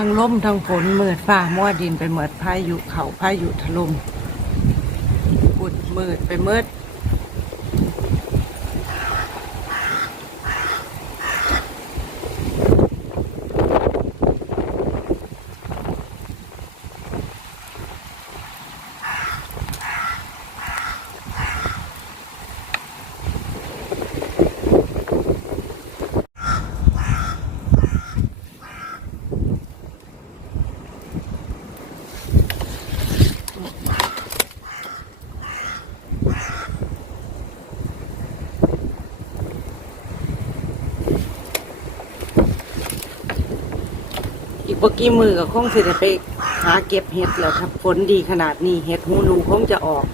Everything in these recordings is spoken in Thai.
ทั้งล่มทั้งฝนเมืดฟ้ามัวดินไปเมิดพายุเขาพายุถล่มอุดเมืดไปเมิด อีกบ่กี่มือก็คงสิได้ไปหาเก็บเห็ดแล้วครับฝนดีขนาดนี้เห็ดหูหนูคงจะออก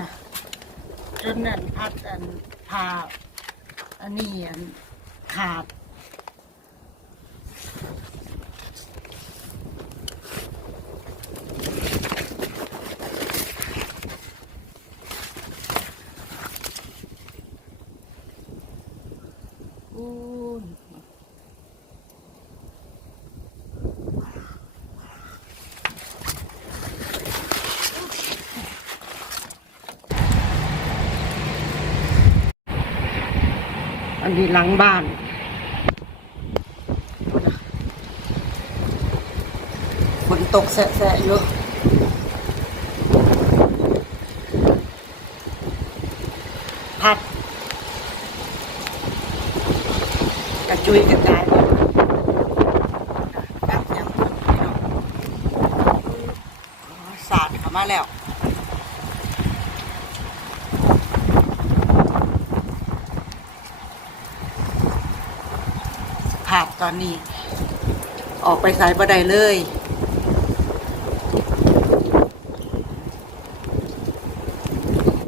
นะ จนนั่นพัดอันพาอันนี้อันขาดอู้ อันนี้หลังบ้านฝนตกแสะๆอยู่พัดกระจุยกระจายหมดแบยังพี่น้องอ๋อสาดเข้ามาแล้วาพตอนนี้ ออกไปสายบัไดเลย